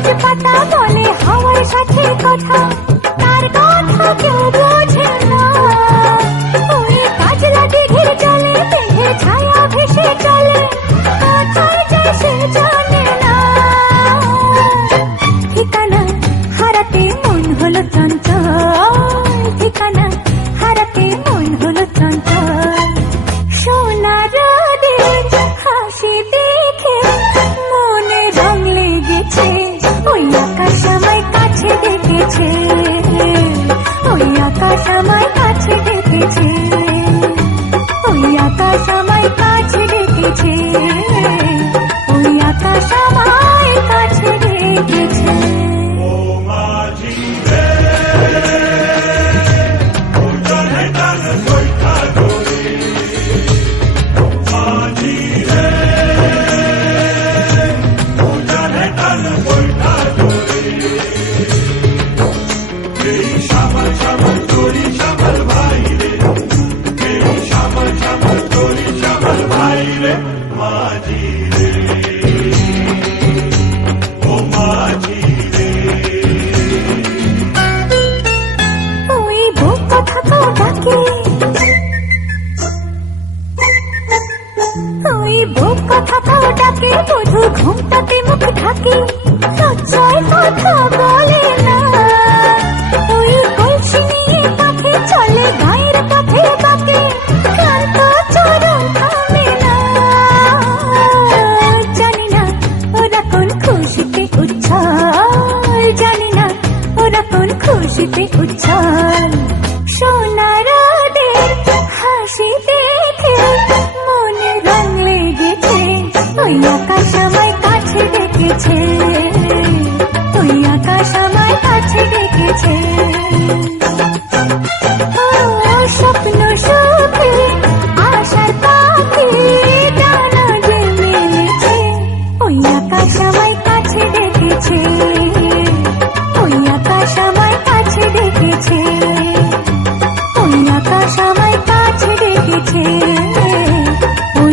আজ পাতা বলে হাওয়ার সাথে কথা, তার কথা কেউ বোঝে না। ওই কাজলা দিঘির জলে মেঘের ছায়া ভেসে চলে, কোথায় যায় সে জানে না। ঠিকানা হারাতে মন হলো চঞ্চল, ঠিকানা হারাতে মন হলো চঞ্চল। সোনা রোদের হাসি দেখে মনে রং লেগেছে, ওই আকাশ আমায় কাছে ডেকেছে, ওই আকাশ আমায় কাছে ডেকেছে, ওই আকাশ আমায় কাছে ডেকেছে, ওই আকাশ আমায় কাছে ডেকেছে। বধু ঘুমটাতে মুখ ঢাকে, লজ্জায় কথা বলে না। ওই কলসি নিয়ে কাঁধে চলে গায়ের পথে বাঁকে, ক্লান্ত চরণ থামে না। জানি না ওরা কোন খুশিতে উচ্ছল, জানি না ওরা কোন খুশিতে উচ্ছল। সোনা রোদের হাসি দেখে মনে রং লেগেছে, ওই আকাশ আমায় কাছে ডেকেছে, ওই আকাশ আমায় কাছে ডেকেছে।